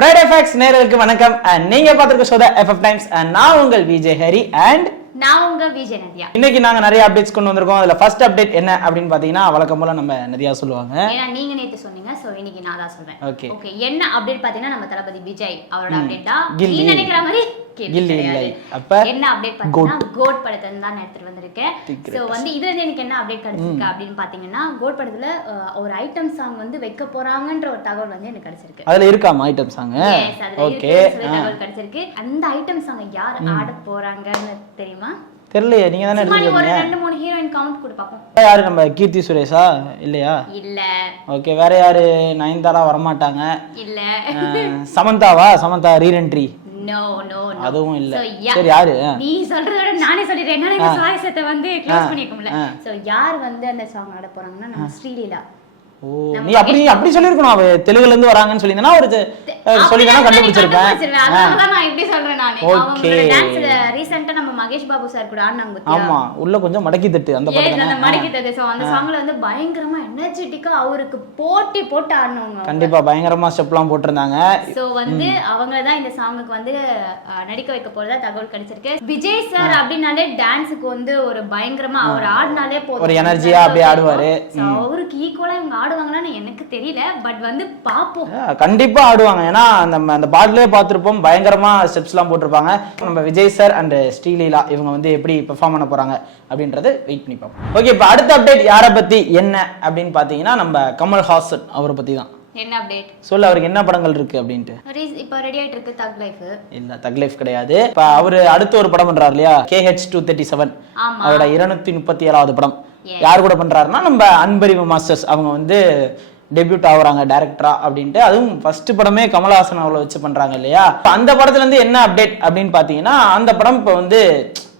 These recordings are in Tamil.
Friday Facts நேயர்களுக்கு வணக்கம். நீங்க பார்த்திருக்க ஷோ தான் FF Times and நான் உங்கள் விஜய் ஹரி and நான் உங்க விஜய் நதியா. இன்னைக்கு நாங்க நிறைய அப்டேட்ஸ் கொண்டு வந்திருக்கோம். அதுல ஃபர்ஸ்ட் அப்டேட் என்ன அப்படினு பாத்தீங்கன்னா வழக்கம் போல நம்ம நதியா சொல்லுவாங்க. ஏன்னா நீங்க நேத்து சொன்னீங்க, சோ இன்னைக்கு நான் தான் சொல்றேன். ஓகே என்ன அப்டேட் பாத்தீங்கன்னா நம்ம தளபதி விஜய் அவரோட அப்டேட் தான். நீ நினைக்கிற மாதிரி கில்லி இல்லை. அப்ப என்ன அப்டேட் பாத்தீங்கன்னா கோட் படத்தை தான் எடுத்துட்டு வந்திருக்கேன். சோ வந்து இதுல எனக்கு என்ன அப்டேட் கிடைச்சிருக்கு அப்படினு பாத்தீங்கன்னா கோட் படத்துல ஒரு ஐட்டம் சாங் வந்து வைக்க போறாங்கன்ற ஒரு தகவல் வந்து எனக்கு கிடைச்சிருக்கு. அதுல இருக்காமா ஐட்டம் சாங்? ஓகே தகவல் கிடைச்சிருக்கு. அந்த ஐட்டம் சாங் யார் ஆட போறாங்கன்னு தெரியுமா? தெரியலையே, நீங்க தானே எடுத்துட்டீங்க. ஒரு 2-3 ஹீரோயின் கவுண்ட் கொடு பாப்போம். யாரு? நம்ம கீர்த்தி சுரேஷா? இல்லையா? இல்ல. ஓகே, வேற யாரு? நயன்தாரா வர மாட்டாங்க. இல்ல. சமந்தாவா? Samantha reentry? No no no, அதுவும் இல்ல. சரி யாரு? நீ சொல்றத நானே சொல்லிறேன். என்னால இந்த சாய்ஸத்தை வந்து க்ளோஸ் பண்ணிக்க முடியல. சோ யார் வந்து அந்த சாங் ஆட போறாங்கன்னா நம்ம ஸ்ரீலீலா. ஓ, நீ அப்படி சொல்லிருக்கணும். அவ தெலுங்குல இருந்து வராங்கன்னு சொல்லினா ஒரு சொல்லினா கண்டுபிடிச்சிருப்பேன். அதனால நான் இப்படி சொல்றேன் நானே. அவங்க டான்ஸ்ல ரீசன்ட்டா நம்ம மகேஷ் பாபு சார் கூட ஆடுனாங்க பத்தியா? ஆமா, உள்ள கொஞ்சம் மடக்கி தட்டு அந்த படத்துல. அந்த மடக்கி தட்டு. சோ அந்த சாங்ல வந்து பயங்கரமா எனர்ஜெட்டிக்கா அவருக்கு போட்டு ஆடுனவங்க. கண்டிப்பா பயங்கரமா ஸ்டெப்லாம் போட்டுருந்தாங்க. சோ வந்து அவங்க தான் இந்த சாங்குக்கு வந்து நடிக்க வைக்க போறதா தகவல் கிடைச்சிருக்கு. விஜய் சார் அப்படினாலே டான்ஸ்க்கு வந்து ஒரு பயங்கரமா அவர் ஆடினாலே போதும், ஒரு எனர்ஜியா அப்படியே ஆடுவாரு. அவருக்கு ஈக்குவலா இவங்க ஆடுவாங்களான்னு எனக்கு தெரியல, பட் வந்து பாப்போம். கண்டிப்பா ஆடுவாங்க. ஏன்னா நம்ம அந்த பாடலே பார்த்திருப்போம், பயங்கரமா ஸ்டெப்ஸ் எல்லாம் போட்டிருப்பாங்க. நம்ம விஜய் சார் அண்ட் ஸ்ரீலீலா இவங்க வந்து எப்படி பெர்ஃபார்ம் பண்ண போறாங்க அப்படின்றது வெயிட் பண்ணி பார்ப்போம். ஓகே, இப்போ அடுத்த அப்டேட் யாரை பத்தி என்ன அப்படின்னு பாத்தீங்கன்னா நம்ம கமல்ஹாசன் அவரை பத்தி தான். என்ன அப்டேட் சொல்லு, அவருக்கு என்ன படங்கள் இருக்கு அப்படின்ட்டு? இப்போ ரெடி ஆயிட்டு இருக்கு தக் லைஃப். இல்ல, தக் லைஃப் கிடையாது. இப்ப அவரு அடுத்த ஒரு படம் பண்றாரு இல்லையா, KH237, அவரோட 237வது படம். யார் கூட பண்றாருன்னா நம்ம அன்பறிவு மாஸ்டர்ஸ். அவங்க வந்து டெபியூட் ஆகுறாங்க டைரக்டரா அப்படின்ட்டு. அதுவும் ஃபர்ஸ்ட் படமே கமல்ஹாசன் அவளை வச்சு பண்றாங்க இல்லையா. அந்த படத்துல இருந்து என்ன அப்டேட் அப்படின்னு பாத்தீங்கன்னா அந்த படம் இப்ப வந்து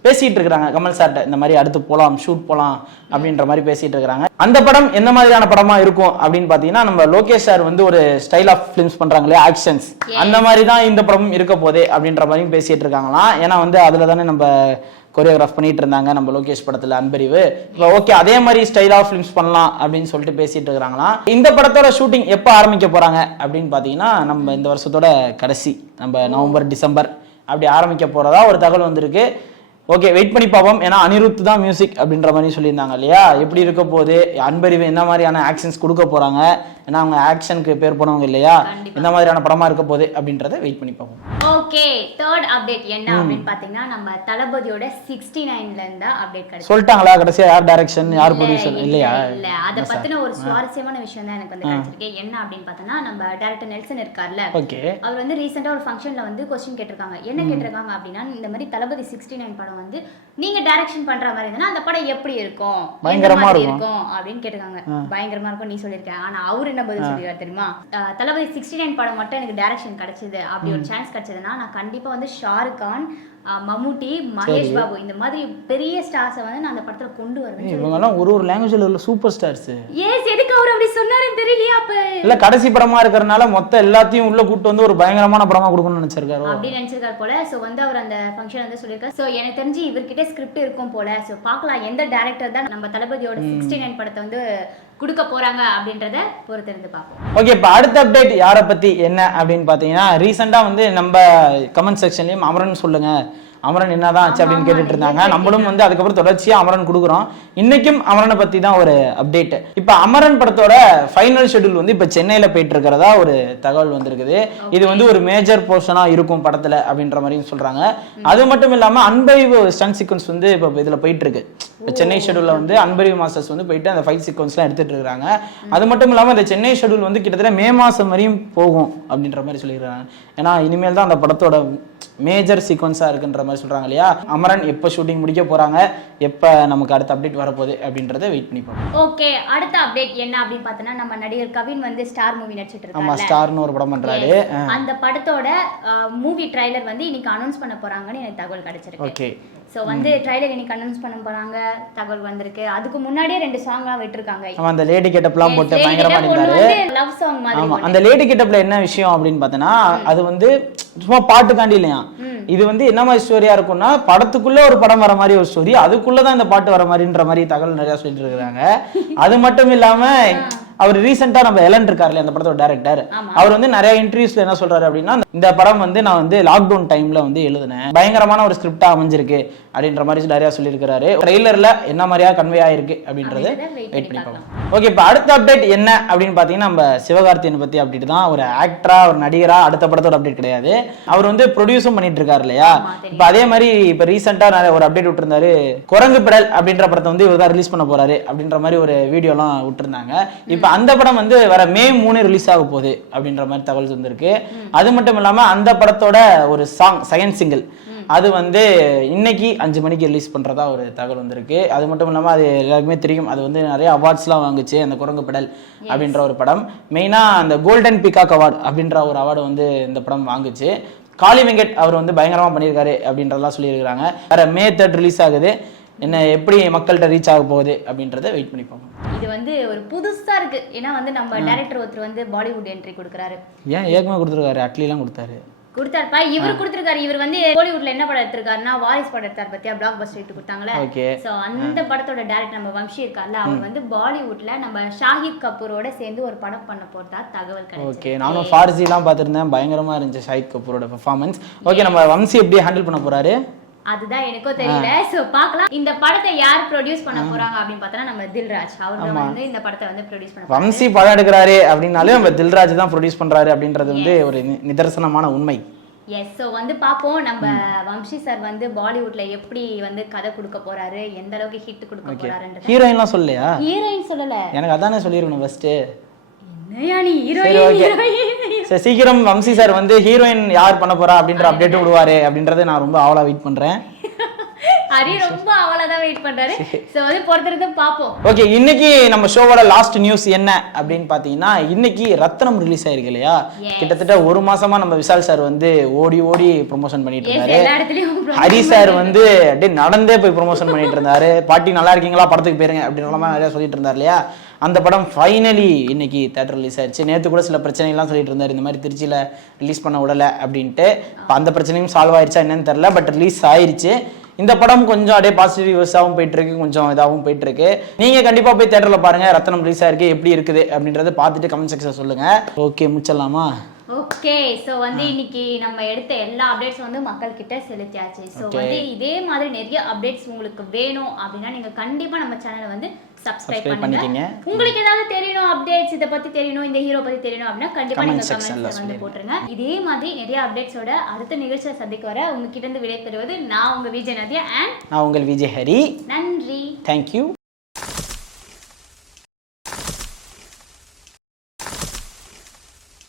பேசிட்டு இருக்காங்க கமல் சார்ட்ட, இந்த மாதிரி அடுத்து போலாம், ஷூட் போலாம் அப்படின்ற மாதிரி பேசிட்டு இருக்காங்க. அந்த படம் எந்த மாதிரியான படமா இருக்கும் அப்படின்னு பாத்தீங்கன்னா நம்ம லோகேஷ் சார் வந்து ஒரு ஸ்டைல் ஆஃப் பிலிம்ஸ் பண்றாங்க இல்லையா, ஆக்ஷன்ஸ், அந்த மாதிரி தான் இந்த படமும் இருக்க போதே அப்படின்ற மாதிரியும் பேசிட்டு இருக்காங்களாம். ஏன்னா வந்து அதுல தானே நம்ம கொரியோகிராஃப் பண்ணிட்டு இருந்தாங்க நம்ம லோகேஷ் படத்துல அன்பறிவு. ஓகே, அதே மாதிரி ஸ்டைல் ஆஃப் பிலிம்ஸ் பண்ணலாம் அப்படின்னு சொல்லிட்டு பேசிட்டு இருக்காங்களாம். இந்த படத்தோட ஷூட்டிங் எப்ப ஆரம்பிக்க போறாங்க அப்படின்னு பாத்தீங்கன்னா நம்ம இந்த வருஷத்தோட கடைசி நம்ம நவம்பர் டிசம்பர் அப்படி ஆரம்பிக்க போறதா ஒரு தகவல் வந்திருக்கு. ஓகே, வெயிட் பண்ணி பார்ப்போம். ஏன்னா அனிருத் தான் மியூசிக் அப்படின்ற மாதிரி சொல்லியிருந்தாங்க இல்லையா. எப்படி இருக்க போது, அன்பறிவு என்ன மாதிரியான ஆக்ஷன்ஸ் கொடுக்க போறாங்க, ஏன்னா அவங்க ஆக்ஷனுக்கு பேர் போனவங்க இல்லையா, இந்த மாதிரியான படமா இருக்க போது அப்படின்றத வெயிட் பண்ணி பார்ப்போம். ஓகே, தேர்ட் அப்டேட் என்ன அப்படின்னு பாத்தீங்கன்னா நம்ம தளபதியோட 69ல இருந்து அப்டேட் கிடைச்சு சொல்லிட்டாங்களா கடைசியா யார் டைரக்ஷன் யார் ப்ரொடியூசர்? இல்லையா, இல்ல. அத பத்தின ஒரு சுவாரஸ்யமான விஷயம் தான் எனக்கு வந்து கிடைச்சிருக்கு. என்ன அப்படின்னு பார்த்தனா நம்ம டைரக்டர் நெல்சன் இருக்கார்ல, அவர் வந்து ரீசெண்டா ஒரு ஃபங்க்ஷன்ல வந்து क्वेश्चन கேட்டிருக்காங்க. என்ன கேட்டிருக்காங்க அப்படின்னா இந்த மாதிரி தளபதி 69 படம் வந்து நீங்க டைரக்ஷன் பண்ற மாதிரி இருந்தா அந்த படம் எப்படி இருக்கும், பயங்கரமா இருக்கும் அப்படின்னு கேட்டிருக்காங்க. பயங்கரமா இருக்கும் நீ சொல்லிருக்க. ஆனா அவர் என்ன பதில் சொல்லிருக்காரு தெரியுமா? தளபதி 69 படம் மட்டும் எனக்கு டைரக்ஷன் கிடைச்சது, அப்படி ஒரு சான்ஸ் கிடைச்சதுன்னா நான் கண்டிப்பா வந்து ஷாருக் கான், மம்முட்டி, மகேஷ் பாபு இந்த மாதிரி பெரிய ஸ்டார்ஸை வந்து நான் அந்த படத்துல கொண்டு வருவேன். இவங்க எல்லாம் ஒரு லாங்குவேஜ்ல உள்ள சூப்பர் ஸ்டார்ஸ். எஸ், எதுக்கு அவர் அப்படி சொன்னாருன்னு தெரியலையா? அப்ப இல்ல கடைசி படமா இருக்கறனால மொத்த எல்லாத்தையும் உள்ள கூட்டி வந்து ஒரு பயங்கரமான படமா கொடுக்கணும்னு நினைச்சிருக்காரு. அப்படி நினைச்சிருக்காரு போல. சோ வந்து அவர் அந்த ஃபங்க்ஷன் வந்து சொல்லிருக்காரு. சோ எனக்கு தெரிஞ்சு இவர்கிட்ட ஸ்கிரிப்ட் இருக்கும் போல. சோ பார்க்கலாம் எந்த டைரக்டர் தான் நம்ம தளபதியோட 69 படத்தை வந்து கொடுக்க போறாங்க அப்படின்றத பொறுத்திருந்து பார்ப்போம். ஓகே, இப்போ அடுத்த அப்டேட் யாரை பத்தி என்ன அப்படின்னு பாத்தீங்கன்னா ரீசெண்டா வந்து நம்ம கமெண்ட் செக்ஷன்லயும் அமரன் சொல்லுங்க, அமரன் என்னதான் ஆச்சு அப்படின்னு கேட்டுட்டு இருந்தாங்க. நம்மளும் வந்து அதுக்கப்புறம் தொடர்ச்சியா அமரன் கொடுக்குறோம். இன்னைக்கும் அமரனை பத்தி தான் ஒரு அப்டேட். இப்ப அமரன் படத்தோட ஃபைனல் ஷெட்யூல் வந்து இப்ப சென்னையில போயிட்டு இருக்கிறதா ஒரு தகவல் வந்திருக்குது. இது வந்து ஒரு மேஜர் போர்ஷனா இருக்கும் படத்துல அப்படின்ற மாதிரியும் சொல்றாங்க. அது மட்டும் இல்லாம அன்பறிவு ஸ்டன் சீக்வன்ஸ் வந்து இப்ப இதுல போயிட்டு இருக்கு. சென்னை ஷெட்யூல்ல வந்து அன்பறிவு மாஸ்டர்ஸ் வந்து போயிட்டு அந்த ஃபைட் சீக்வன்ஸ்லாம் எடுத்துட்டு இருக்காங்க. அது மட்டும் இல்லாம இந்த சென்னை ஷெட்யூல் வந்து கிட்டத்தட்ட மே மாசம் வரையும் போகும் அப்படின்ற மாதிரி சொல்லியிருக்காங்க. ஏன்னா இனிமேல் தான் அந்த படத்தோட மேஜர் சீக்வன்ஸா இருக்குன்ற மாதிரி சொல்றாங்க இல்லையா. அமரன் எப்ப ஷூட்டிங் முடிக்க போறாங்க, எப்ப நமக்கு அடுத்த அப்டேட் வரப்போகுது அப்படின்றத வெயிட் பண்ணி பார்ப்போம். ஓகே, அடுத்த அப்டேட் என்ன அப்படின்னு பார்த்தனா நம்ம நடிகர் கவின் வந்து ஸ்டார் மூவி நடிச்சிட்டு இருக்காங்க. ஆமா, ஸ்டார்னு ஒரு படம் பண்றாரு. அந்த படத்தோட மூவி ட்ரைலர் வந்து இன்னைக்கு அனௌன்ஸ் பண்ண போறாங்கன்னு எனக்கு தகவல் கிடைச்சிருக்கு. ஓகே, சோ வந்து ட்ரைலர் இன்னைக்கு அனௌன்ஸ் பண்ண போறாங்க தகவல் வந்திருக்கு. அதுக்கு முன்னாடியே 2 சாங்லாம் விட்டுருக்காங்க. ஆமா, அந்த லேடி கெட்டப்லாம் போட்டு பயங்கரமா இருந்தாரு. லவ் சாங் மாதிரி. ஆமா, அந்த லேடி கெட்டப்ல என்ன விஷயம் அப்படின்னு பார்த்தனா அது வந்து சும்மா பாட்டுக்காண்டி இல்லையா. இது வந்து என்ன மாதிரி ஸ்டோரியா இருக்கும்னா படத்துக்குள்ள ஒரு படம் வர மாதிரி ஒரு ஸ்டோரி, அதுக்குள்ளதான் இந்த பாட்டு வர மாதிரின்ற மாதிரி தகவல் நிறைய சொல்லிட்டு இருக்காங்க. அது மட்டும் இல்லாம அவர் ரீசெண்டா நம்ம எலன் இருக்காருல்ல அந்த படத்தோட டைரக்டர், ஆமா. அவர் வந்து நிறைய இன்டர்வியூஸ்ல என்ன சொல்றாரு அப்படின்னா, இந்த படம் வந்து நான் வந்து லாக்டவுன் டைம்ல வந்து எழுதினேன், பயங்கரமான ஒரு ஸ்கிரிப்டா அமைஞ்சிருக்கு அப்படின்ற மாதிரி நிறைய சொல்லியிருக்காரு. ட்ரெய்லர்ல என்ன மாதிரியா கன்வே ஆயிருக்கு அப்படின்றது வெயிட் பண்ணி பார்க்கலாம். ஓகே, இப்போ அடுத்த அப்டேட் என்ன அப்படின்னு பாத்தீங்கன்னா, நம்ம சிவகார்த்திகேயன் பத்தி அப்டேட் தான். ஒரு ஆக்டரா ஒரு நடிகரா அடுத்த படத்தோட அப்டேட் கிடையாது, அவர் வந்து ப்ரொடியூஸும் பண்ணிட்டு இருக்காரு இல்லையா. இப்போ அதே மாதிரி இப்போ ரீசெண்டா ஒரு அப்டேட் விட்டுருந்தாரு, குரங்கு பிடல் அப்படின்ற படத்தை வந்து இவர் தான் ரிலீஸ் பண்ண போறாரு அப்படின்ற மாதிரி ஒரு வீடியோலாம் விட்டுருந்தாங்க. இப்போ அந்த படம் வந்து வர மே 3 ரிலீஸ் ஆக போகுது அப்படின்ற மாதிரி தகவல் வந்திருக்கு. அது மட்டும் இல்லாம அந்த படத்தோட ஒரு சாங் செகண்ட் சிங்கிள் அது வந்து இன்னைக்கு 5 மணிக்கு ரிலீஸ் பண்றதா ஒரு தகவல் வந்திருக்கு. அது மட்டும் இல்லாம அது எல்லாருக்குமே தெரியும், அது வந்து நிறைய அவார்ட்ஸ்லாம் வாங்குச்சு அந்த குரங்கு பிடல் அப்படின்ற ஒரு படம். மெயினா அந்த கோல்டன் பீகாக் அவார்டு அப்படின்ற ஒரு அவார்டு வந்து இந்த படம் வாங்குச்சு. காளி வெங்கட் அவர் வந்து பயங்கரமா பண்ணியிருக்காரு அப்படின்றதெல்லாம் சொல்லியிருக்காங்க. வேற மே 3 ரிலீஸ் ஆகுது, என்ன எப்படி மக்கள்கிட்ட ரீச் ஆக போகுது அப்படின்றத வெயிட் பண்ணி பார்ப்போம். இது வந்து ஒரு புதுசா இருக்கு, ஏன்னா வந்து நம்ம டைரக்டர் ஒருத்தர் வந்து பாலிவுட் என்ட்ரி கொடுக்குறாரு. ஏன் ஏகமா கொடுத்துருக்காரு, அட்லிலாம் கொடுத்தாருப்பா, இவர் கொடுத்திருக்காரு. இவர் வந்து பாலிவுட்ல என்ன படம் எடுத்திருக்காருன்னா வாரிஸ் படம் எடுத்தார் பத்தியா, பிளாக் பஸ்டர் எடுத்து கொடுத்தாங்களே. சோ அந்த படத்தோட டைரக்டர் நம்ம வம்சி இருக்கார்ல, அவர் வந்து பாலிவுட்ல நம்ம ஷாஹித் கபூரோட சேர்ந்து ஒரு படம் பண்ண போறதா தகவல் கிடைச்சது. ஓகே, நானும் ஃபார்சிலாம் பார்த்திருந்தேன், பயங்கரமா இருந்துச்சு ஷாஹித் கபூரோட பெர்ஃபார்மன்ஸ். ஓகே, நம்ம வம்சி எப்படி ஹேண்டில் பண்ண போறாரு அதுதான் எனக்கும் தெரியல. சோ பார்க்கலாம். இந்த படத்தை யார் ப்ரொடியூஸ் பண்ண போறாங்க அப்படின்னு பார்த்தா நம்ம தில்ராஜ் அவர் வந்து இந்த படத்தை வந்து ப்ரொடியூஸ் பண்ண. வம்சி படம் எடுக்கிறாரு அப்படினாலே நம்ம தில்ராஜ் தான் ப்ரொடியூஸ் பண்றாரு அப்படின்றது வந்து ஒரு நிதர்சனமான உண்மை. எஸ், ஸோ வந்து பார்ப்போம் நம்ம வம்சி சார் வந்து பாலிவுட்ல எப்படி வந்து கதை கொடுக்க போறாரு, எந்த அளவுக்கு ஹிட் கொடுக்க போறாருன்றது. ஹீரோயின்லாம் சொல்லலையா? ஹீரோயின் சொல்லல, எனக்கு அதானே சொல்லிருக்கணும் ஃபர்ஸ்ட். என்னையா நீ ஹீரோயின்? சரி, சீக்கிரம் வம்சி சார் வந்து ஹீரோயின் யார் பண்ண போறா அப்படின்ற அப்டேட் விடுவாரு அப்படின்றத நான் ரொம்ப ஆவலா வெயிட் பண்றேன். ஹரி ரொம்ப அவளதான் வெயிட் பண்றாரு. சோ வந்து பொறுத்திருந்து பாப்போம். ஓகே, இன்னைக்கு நம்ம ஷோவோட லாஸ்ட் நியூஸ் என்ன அப்படின்னு பாத்தீங்கன்னா, இன்னைக்கு ரத்னம் ரிலீஸ் ஆயிருக்கு இல்லையா. கிட்டத்தட்ட ஒரு மாசமா நம்ம விஷால் சார் வந்து ஓடி ஓடி ப்ரொமோஷன் பண்ணிட்டு இருந்தாரு. ஹரி சார் வந்து அப்படியே நடந்தே போய் ப்ரொமோஷன் பண்ணிட்டு இருந்தாரு. பாட்டி நல்லா இருக்கீங்களா, படத்துக்கு போயிருங்க அப்படின்னு நிறைய சொல்லிட்டு இருந்தாரு இல்லையா. அந்த படம் ஃபைனலி இன்னைக்கு தியேட்டர் ரிலீஸ் ஆயிடுச்சு. நேற்று கூட சில பிரச்சனைலாம் சொல்லிட்டு இருந்தாரு, இந்த மாதிரி திருச்சியில் ரிலீஸ் பண்ண விடலை அப்படின்ட்டு. அந்த பிரச்சனையும் சால்வ் ஆயிடுச்சா என்னன்னு தெரியல, பட் ரிலீஸ் ஆயிடுச்சு. இந்த படம் கொஞ்சம் அப்படியே பாசிட்டிவ் ரிவ்யூஸாகவும் போயிட்டு இருக்கு, கொஞ்சம் இதாகவும் போயிட்டு இருக்கு. நீங்க கண்டிப்பா போய் தியேட்டர்ல பாருங்க, ரத்னம் ரிலீஸ் ஆயிருக்கு, எப்படி இருக்குது அப்படின்றத பார்த்துட்டு கமெண்ட் செக்ஷன் சொல்லுங்க. ஓகே, முடிச்சிடலாமா? ஓகே, சோ வந்து இன்னைக்கு நம்ம எடுத்த எல்லா அப்டேட்ஸ் வந்து மக்கள் கிட்ட செலுத்தியாச்சு. சோ வந்து இதே மாதிரி நிறைய அப்டேட்ஸ் உங்களுக்கு வேணும் அப்படின்னா நீங்க கண்டிப்பா நம்ம சேனலை வந்து சப்ஸ்கிரைப் பண்ணுங்க. உங்களுக்கு ஏதாவது தெரியணும், அப்டேட்ஸ் இத பத்தி தெரியணும், இந்த ஹீரோ பத்தி தெரியணும் அப்படின்னா கண்டிப்பா நீங்க கமெண்ட்ஸ்ல வந்து போட்டுருங்க. இதே மாதிரி நிறைய அப்டேட்ஸோட அடுத்த நிகழ்ச்சியை சந்திக்க வர உங்ககிட்ட இருந்து விடை பெறுவது நான் உங்க விஜய் நதியா அண்ட் நான் உங்கள் விஜய் ஹரி. நன்றி. Thank you.